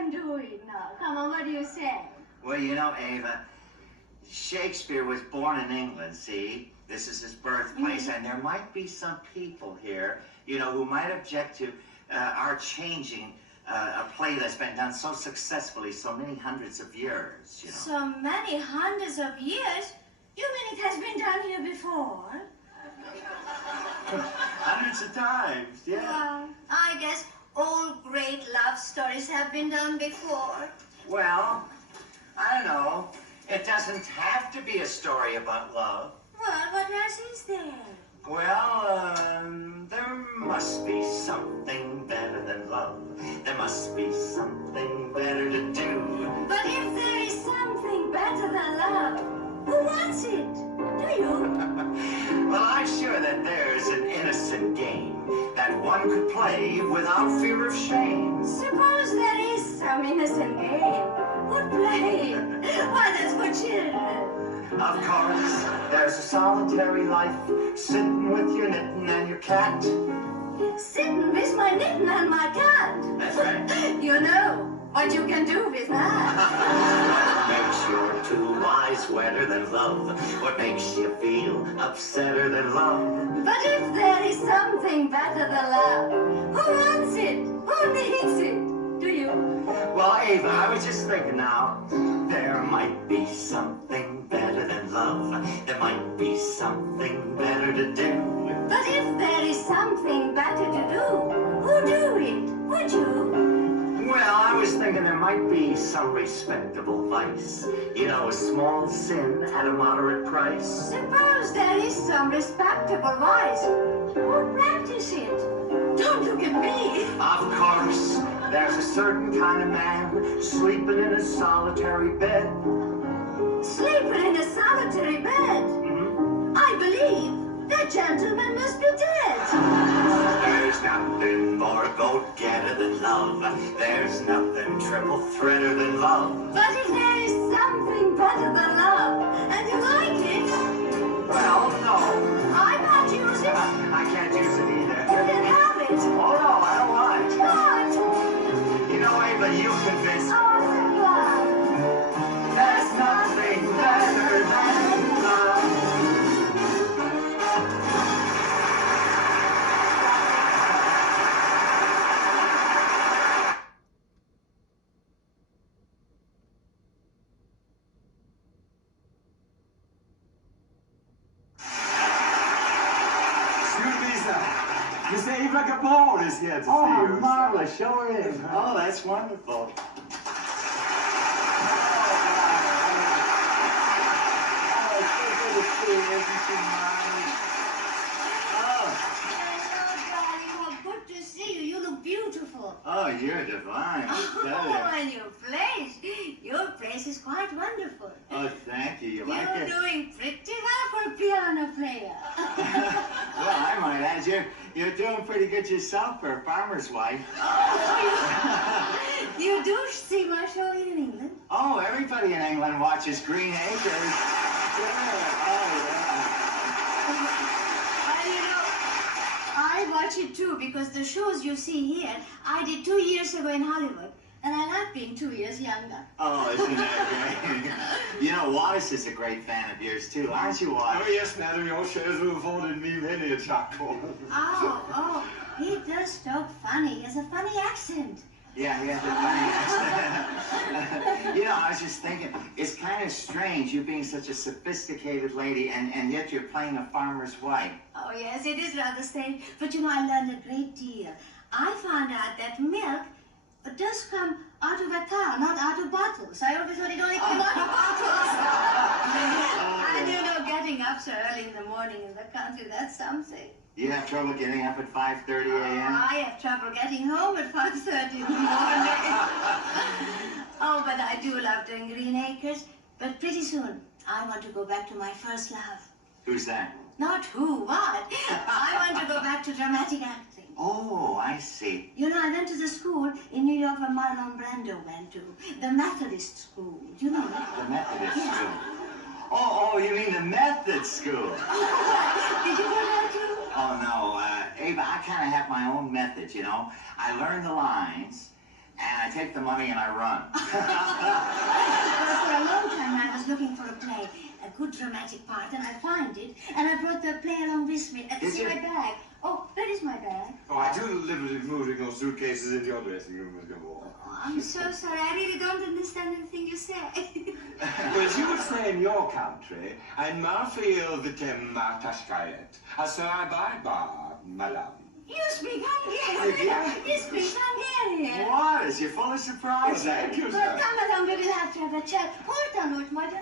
can do it now. Come on, what do you say? Well, you know, Ava, Shakespeare was born in England, see? This is his birthplace, and there might be some people here, you know, who might object to our changing a play that's been done so successfully so many hundreds of years, you know. So many hundreds of years? You mean it has been done here before? Hundreds of times, yeah. Well, I guess all great love stories have been done before. Well, I don't know. It doesn't have to be a story about love. Well, what else is there? Well, there must be something better than love. There must be something better to do. But if there is something better than love, who wants it? Do you? Well, I'm sure that there's an innocent game that one could play without fear of shame. Suppose there is some innocent game. Who'd play it? Why, that's for children. Of course, there's a solitary life, sitting with your knitting and your cat. Sitting with my knitting and my cat? That's right. You know what you can do with that. What makes your two eyes wetter than love? What makes you feel upsetter than love? But if there is something better than love, who wants it? Who needs it? Do you? Well, Ava, I was just thinking now, there might be something better than love. There might be something better to do. But if there is something better to do, who do it? Would you? Well, I was thinking there might be some respectable vice. You know, a small sin at a moderate price. Suppose there is some respectable vice. Who practice it? Don't look at me. Of course, there's a certain kind of man sleeping in a solitary bed. Sleeping in a solitary bed? Mm-hmm. I believe that gentleman must be dead. There's nothing more go-getter than love. There's nothing triple-threader than love. But if there is something better than love, and you like it... Well, no. I might use it. I can't use it either. You can have it. Oh, no, I don't want it. What? You know, Ava, you convinced me. Oh, I'm glad. There's nothing better than love. Miss Ava Gabor is here to see you. Oh, Marla, show her in. Oh, that's wonderful. Hello, darling. How good to see you. You look beautiful. Oh, you're divine. Oh, and your place is quite wonderful. Oh, thank you. You like You're it? doing pretty well for a piano player. Well, I might add, you're doing pretty good yourself for a farmer's wife. Oh, you do see my show in England? Oh, everybody in England watches Green Acres. Yeah, oh, Well, you know, I watch it too because the shows you see here, I did 2 years ago in Hollywood. And I like being 2 years younger. Oh, isn't that great? You know, Wallace is a great fan of yours, too. Aren't you, Wallace? Oh, yes, madam. Your shows have afforded me many a chuckle. Oh, he does talk funny. He has a funny accent. Yeah, he has a funny accent. You know, I was just thinking, it's kind of strange you being such a sophisticated lady and yet you're playing a farmer's wife. Oh, yes, it is rather strange. But, you know, I learned a great deal. I found out that milk does come out of a cow, not out of bottles. I always thought it only came out of bottles. And you know, getting up so early in the morning in the country, that's something. You have trouble getting up at 5:30 a.m.? I have trouble getting home at 5:30 in the morning. Oh, but I do love doing Green Acres. But pretty soon, I want to go back to my first love. Who's that? Not who, what? I want to go back to dramatic acting. Oh, I see. You know, I went to the school in New York where Marlon Brando went to. The Methodist school. Do you know that? The Methodist Yeah. school. Oh, you mean the method school? Did you go there too? Oh, no, Ava, I kind of have my own method, you know. I learn the lines, and I take the money and I run. For a long time I was looking for a play, a good dramatic part, and I find it, and I brought the play along with me. See my bag. Oh, where is my bag? Oh, I do deliberately moving those suitcases into your dressing room, Miss Gabor. Oh, I'm so sorry. I really don't understand anything you say. Well, as you would say in your country, ein Marfil vitem Tashkayet. Bye, madame. You speak Hungarian. You speak Hungarian. What? Is you full of surprises? Well, thank you, But sir. come along, we will have to have a chat. Hold on, my dear.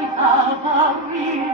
Musica